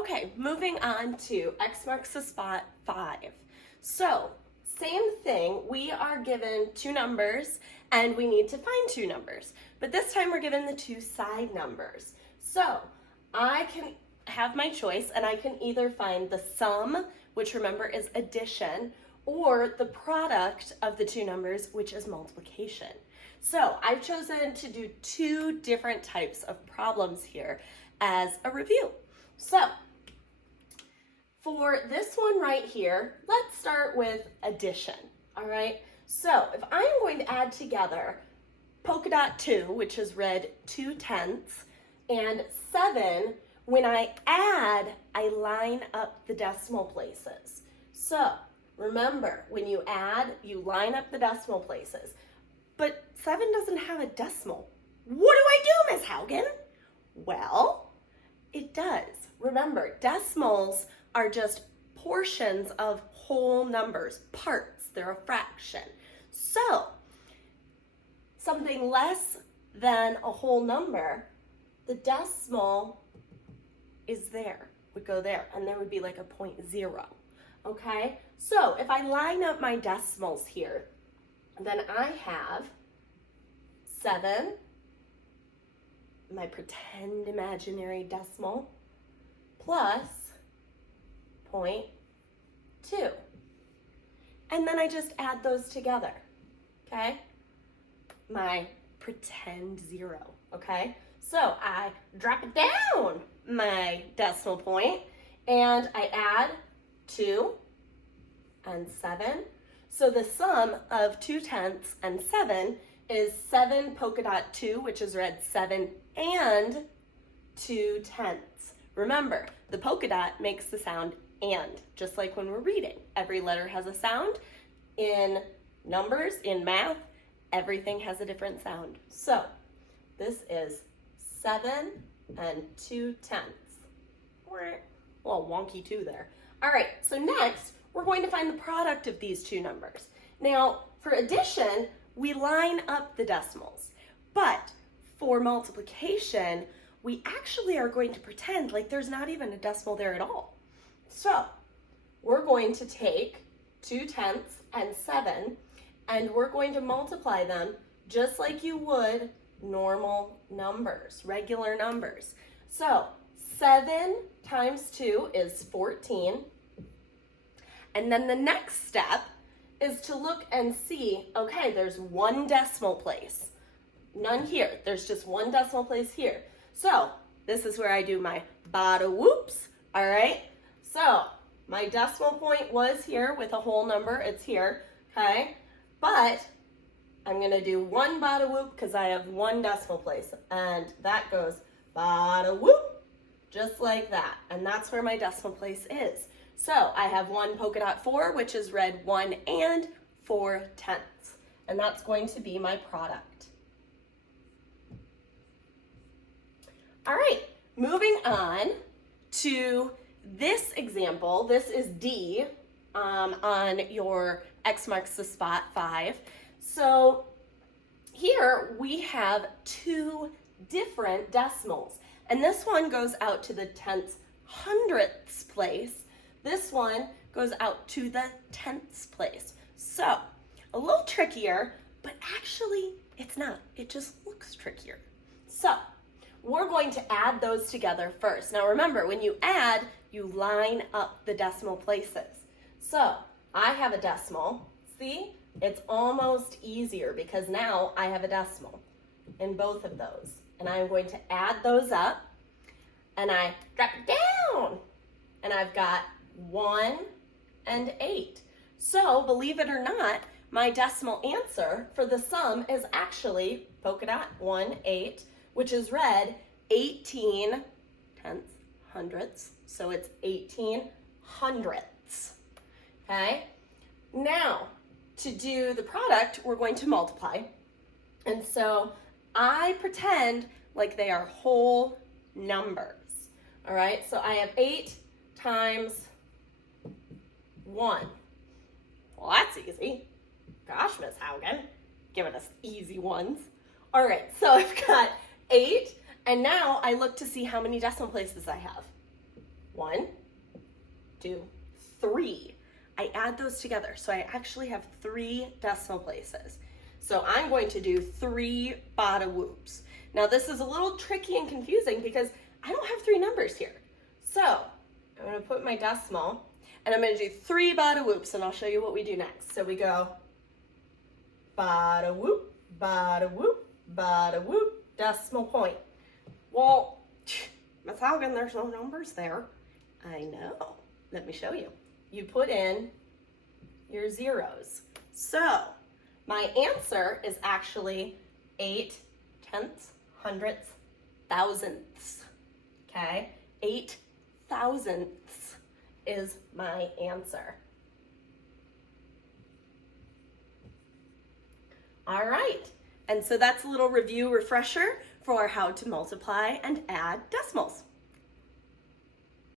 Okay, moving on to X marks the spot 5. So, same thing, we are given two numbers and we need to find two numbers. But this time we're given the two side numbers. So, I can have my choice and I can either find the sum, which remember is addition, or the product of the two numbers, which is multiplication. So, I've chosen to do two different types of problems here as a review. So, for this one right here, let's start with addition, all right? So, if I'm going to add together polka dot 2, which is read 2/10, and 7, when I add, I line up the decimal places. So, remember, when you add, you line up the decimal places. But 7 doesn't have a decimal. What do I do, Miss Haugen? Well, it does. Remember, decimals are just portions of whole numbers, parts, they're a fraction. So, something less than a whole number, the decimal is there, would go there, and there would be like a 0.0, okay? So, if I line up my decimals here, then I have 7, my pretend imaginary decimal, plus 0.2. And then I just add those together, okay? My pretend 0, okay? So I drop it down my decimal point and I add 2 and 7. So the sum of 2/10 and 7 is 7 polka dot 2, which is read 7 and 2/10. Remember, the polka dot makes the sound and, just like when we're reading. Every letter has a sound. In numbers, in math, everything has a different sound. So, this is 7 and 2/10. A little wonky 2 there. All right, so next, we're going to find the product of these two numbers. Now, for addition, we line up the decimals. But for multiplication, we actually are going to pretend like there's not even a decimal there at all. So, we're going to take 2/10 and 7, and we're going to multiply them just like you would normal numbers, regular numbers. So, 7 times 2 is 14. And then the next step is to look and see, okay, there's one decimal place. None here. There's just one decimal place here. So, this is where I do my bada whoops, all right? So, my decimal point was here with a whole number. It's here, okay? But I'm going to do one bada whoop because I have one decimal place. And that goes bada whoop, just like that. And that's where my decimal place is. So, I have one polka dot 4, which is read 1 and 4/10. And that's going to be my product. All right, moving on to this example. This is D on your X marks the spot 5. So here we have two different decimals. And this one goes out to the 10th hundredths place. This one goes out to the 10ths place. So a little trickier, but actually it's not. It just looks trickier. So we're going to add those together first. Now remember, when you add, you line up the decimal places. So I have a decimal. See, it's almost easier because now I have a decimal in both of those. And I'm going to add those up and I drop it down. And I've got 1 and 8. So believe it or not, my decimal answer for the sum is actually polka dot 1, 8, which is read 18 tenths hundredths. So it's 18 hundredths. Okay? Now, to do the product, we're going to multiply. And so I pretend like they are whole numbers. All right? So I have 8 times 1. Well, that's easy. Gosh, Miss Haugen, giving us easy ones. All right, so I've got 8, and now I look to see how many decimal places I have. 1, 2, 3. I add those together. So I actually have 3 decimal places. So I'm going to do 3 bada whoops. Now this is a little tricky and confusing because I don't have 3 numbers here. So I'm going to put my decimal and I'm going to do 3 bada whoops, and I'll show you what we do next. So we go bada whoop, decimal point. Well, Mathaugen, there's no numbers there. I know. Let me show you. You put in your zeros. So my answer is actually 8 tenths, hundredths, thousandths. Okay? 8 thousandths is my answer. All right. And so that's a little review refresher for how to multiply and add decimals.